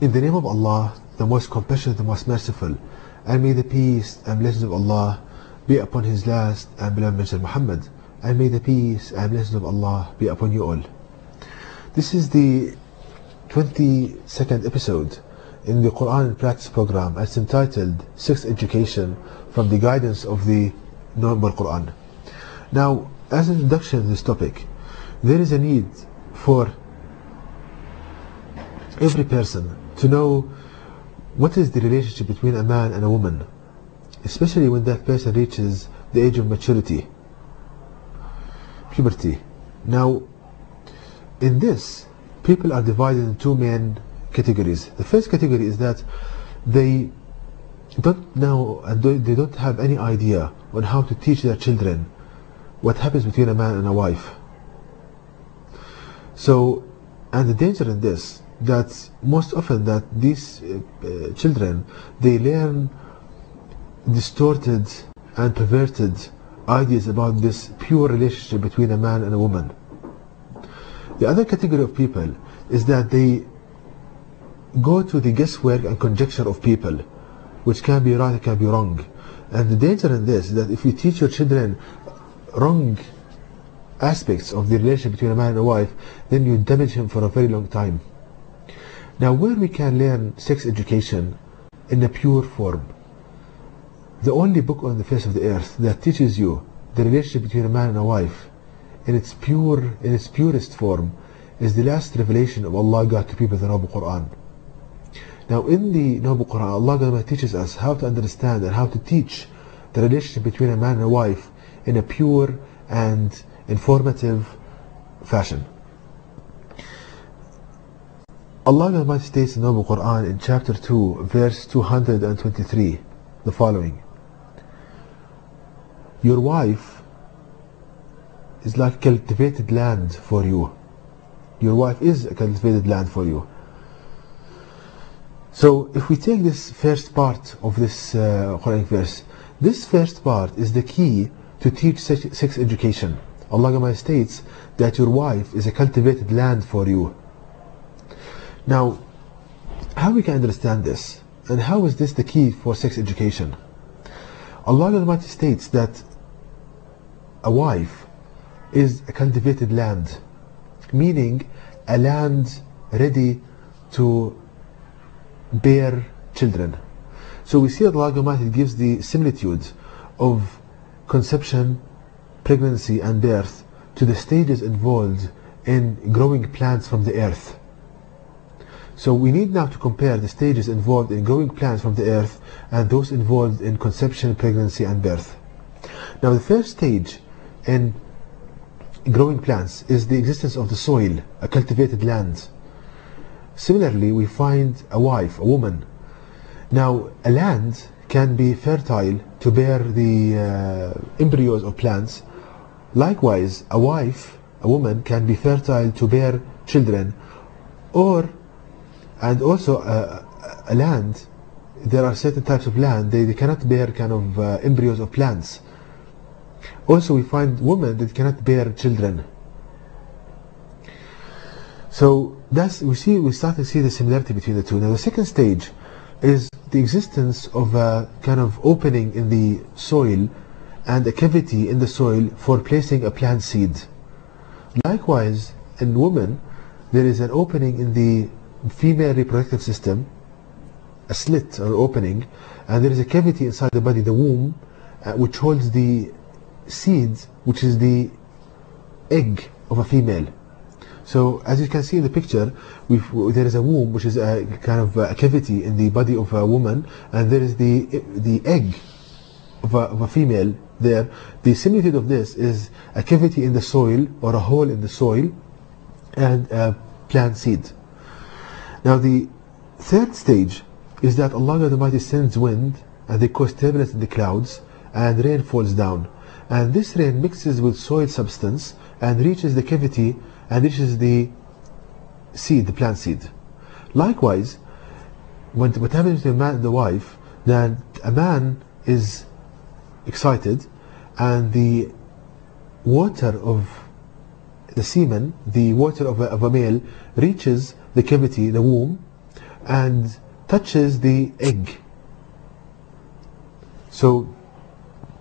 In the name of Allah, the most compassionate, the most merciful, and may the peace and blessings of Allah be upon His last and beloved Messenger Muhammad, and may the peace and blessings of Allah be upon you all. This is the 22nd episode in the Quran and Practice program. It's entitled Sex Education from the Guidance of the Qur'an. Now, as an introduction to this topic, there is a need for every person to know what is the relationship between a man and a woman, especially when that person reaches the age of maturity, puberty. Now, in this, people are divided in two main categories. The first category is that they don't know and they don't have any idea on how to teach their children what happens between a man and a wife. So, and the danger in this, that most often that these children, they learn distorted and perverted ideas about this pure relationship between a man and a woman. The other category of people is that they go to the guesswork and conjecture of people, which can be right and can be wrong. And the danger in this is that if you teach your children wrong aspects of the relationship between a man and a wife, then you damage him for a very long time. Now, where we can learn sex education in a pure form, the only book on the face of the earth that teaches you the relationship between a man and a wife in its purest form is the last revelation of Allah God to people, the Noble Qur'an. Now, in the Noble Qur'an, Allah God teaches us how to understand and how to teach the relationship between a man and a wife in a pure and informative fashion. Allah Almighty states in the Noble Qur'an in chapter 2, verse 223, the following: your wife is like cultivated land for you. Your wife is a cultivated land for you. So, if we take this first part of this Quranic verse, this first part is the key to teach sex education. Allah Almighty states that your wife is a cultivated land for you. Now, how we can understand this, and how is this the key for sex education? Allah Almighty states that a wife is a cultivated land, meaning a land ready to bear children. So we see that Allah Almighty gives the similitude of conception, pregnancy and birth to the stages involved in growing plants from the earth. So we need now to compare the stages involved in growing plants from the earth and those involved in conception, pregnancy and birth. Now, the first stage in growing plants is the existence of the soil, a cultivated land. Similarly, we find a wife, a woman. Now, a land can be fertile to bear the embryos of plants. Likewise, a wife, a woman, can be fertile to bear children. And also a land, there are certain types of land, they cannot bear kind of embryos of plants. Also, we find women that cannot bear children. So we start to see the similarity between the two. Now, the second stage is the existence of a kind of opening in the soil and a cavity in the soil for placing a plant seed. Likewise, in women, there is an opening in the female reproductive system, a slit or opening, and there is a cavity inside the body, the womb, which holds the seed, which is the egg of a female. So, as you can see in the picture, there is a womb, which is a kind of a cavity in the body of a woman, and there is the egg of a female there. The similitude of this is a cavity in the soil or a hole in the soil and a plant seed. Now, the third stage is that Allah Almighty sends wind and they cause turbulence in the clouds and rain falls down. And this rain mixes with soil substance and reaches the cavity and reaches the seed, the plant seed. Likewise, what happens to a man and the wife, that a man is excited and the water of the semen, the water of a male, reaches the cavity, the womb, and touches the egg. So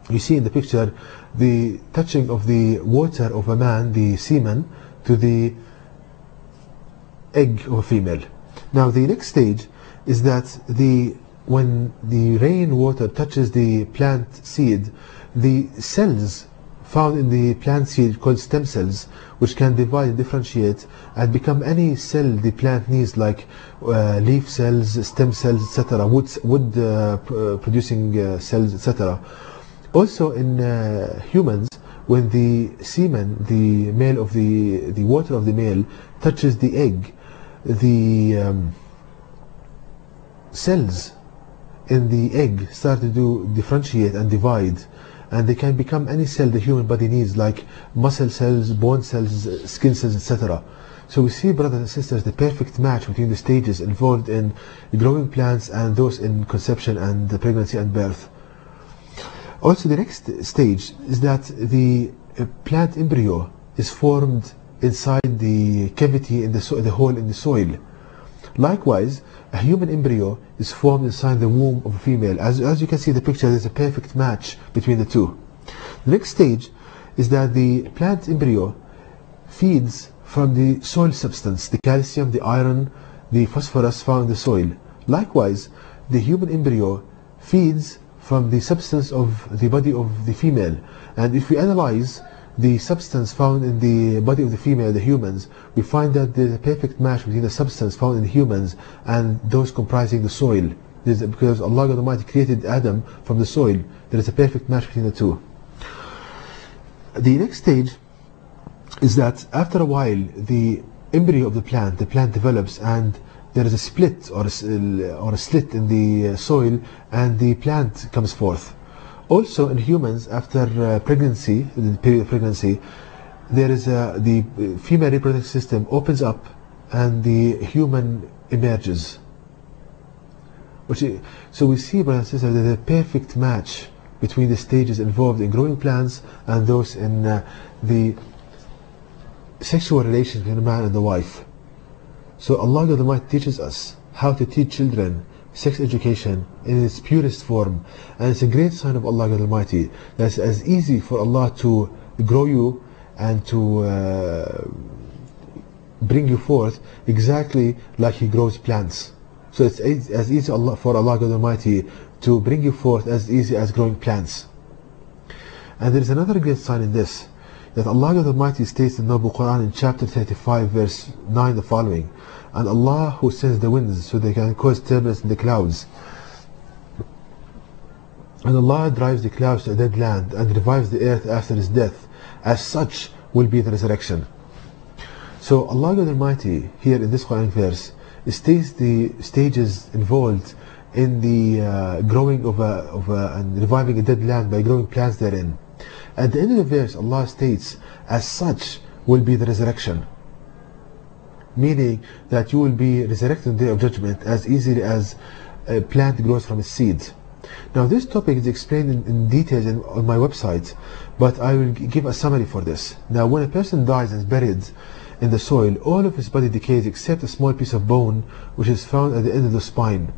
you see in the picture the touching of the water of a man, the semen, to the egg of a female. Now the next stage is that when the rainwater touches the plant seed, the cells found in the plant seed called stem cells, which can divide and differentiate and become any cell the plant needs, like leaf cells, stem cells, etc., wood producing cells, etc. Also in humans, when the semen, the male of the water of the male touches the egg, the cells in the egg start to differentiate and divide, and they can become any cell the human body needs, like muscle cells, bone cells, skin cells, etc. So we see, brothers and sisters, the perfect match between the stages involved in growing plants and those in conception and pregnancy and birth. Also, the next stage is that the plant embryo is formed inside the cavity in the hole in the soil. Likewise, a human embryo is formed inside the womb of a female. As you can see in the picture, there's a perfect match between the two. The next stage is that the plant embryo feeds from the soil substance, the calcium, the iron, the phosphorus found in the soil. Likewise, the human embryo feeds from the substance of the body of the female. And if we analyze the substance found in the body of the female, the humans, we find that there's a perfect match between the substance found in the humans and those comprising the soil. Because Allah God Almighty created Adam from the soil, there is a perfect match between the two. The next stage is that after a while, the embryo of the plant develops, and there is a split or a slit in the soil, and the plant comes forth. Also in humans, after pregnancy, in the period of pregnancy, there is the female reproductive system opens up and the human emerges. So we see, brothers and sisters, there's a perfect match between the stages involved in growing plants and those in the sexual relations between the man and the wife. So Allah God Almighty teaches us how to teach children sex education in its purest form, and it's a great sign of Allah God Almighty that it's as easy for Allah to grow you and to bring you forth exactly like He grows plants. So it's as easy for Allah God Almighty to bring you forth as easy as growing plants. And there is another great sign in this, that Allah God Almighty states in the Noble Qur'an in chapter 35 verse 9 the following: and Allah who sends the winds so they can cause turbulence in the clouds, and Allah drives the clouds to a dead land and revives the earth after its death, as such will be the resurrection. So Allah God Almighty here in this Quranic verse states the stages involved in the growing and reviving a dead land by growing plants therein. At the end of the verse, Allah states, as such will be the resurrection, meaning that you will be resurrected on the day of judgment as easily as a plant grows from its seed. Now this topic is explained in details on my website, but I will give a summary for this. Now when a person dies and is buried in the soil, all of his body decays except a small piece of bone which is found at the end of the spine.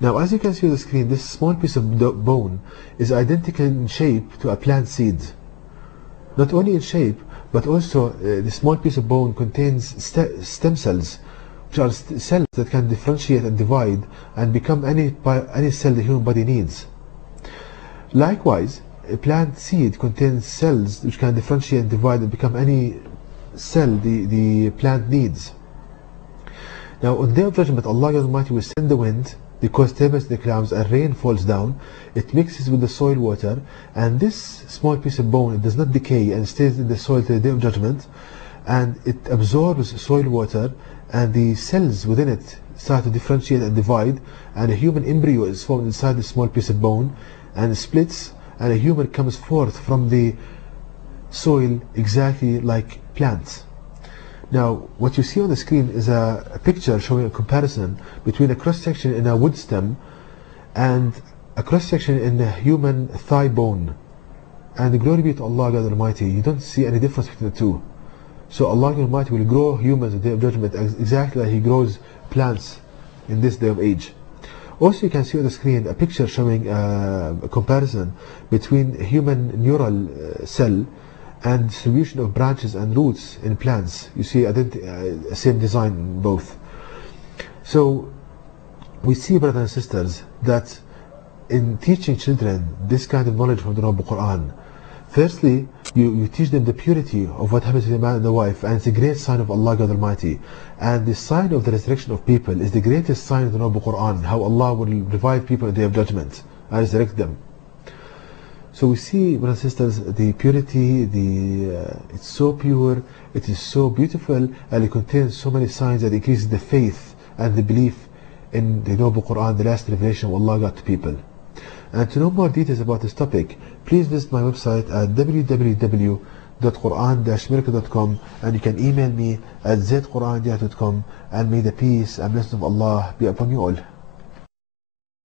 Now as you can see on the screen, this small piece of bone is identical in shape to a plant seed. Not only in shape, but also the small piece of bone contains stem cells, which are cells that can differentiate and divide and become any cell the human body needs. Likewise, a plant seed contains cells which can differentiate and divide and become any cell the plant needs. Now on the day of judgment, Allah Almighty will send the wind, because turbulence in the clouds and rain falls down. It mixes with the soil water, and this small piece of bone, it does not decay and stays in the soil till the day of judgment, and it absorbs soil water, and the cells within it start to differentiate and divide, and a human embryo is formed inside the small piece of bone and splits, and a human comes forth from the soil exactly like plants. Now, what you see on the screen is a picture showing a comparison between a cross-section in a wood stem and a cross-section in a human thigh bone. And glory be to Allah God Almighty, you don't see any difference between the two. So Allah God Almighty will grow humans at the day of judgment exactly like He grows plants in this day of age. Also, you can see on the screen a picture showing a comparison between human neural cell and distribution of branches and roots in plants. You see same design in both. So we see, brothers and sisters, that in teaching children this kind of knowledge from the Noble Quran, firstly, you teach them the purity of what happens to the man and the wife, and it's a great sign of Allah God Almighty. And the sign of the resurrection of people is the greatest sign of the Noble Quran, how Allah will revive people in the day of judgment and resurrect them. So we see, brothers and sisters, the purity, it's so pure, it is so beautiful, and it contains so many signs that increases the faith and the belief in the Noble Quran, the last revelation of Allah got to people. And to know more details about this topic, please visit my website at www.quran-miracle.com, and you can email me at zquran.com, and may the peace and blessings of Allah be upon you all.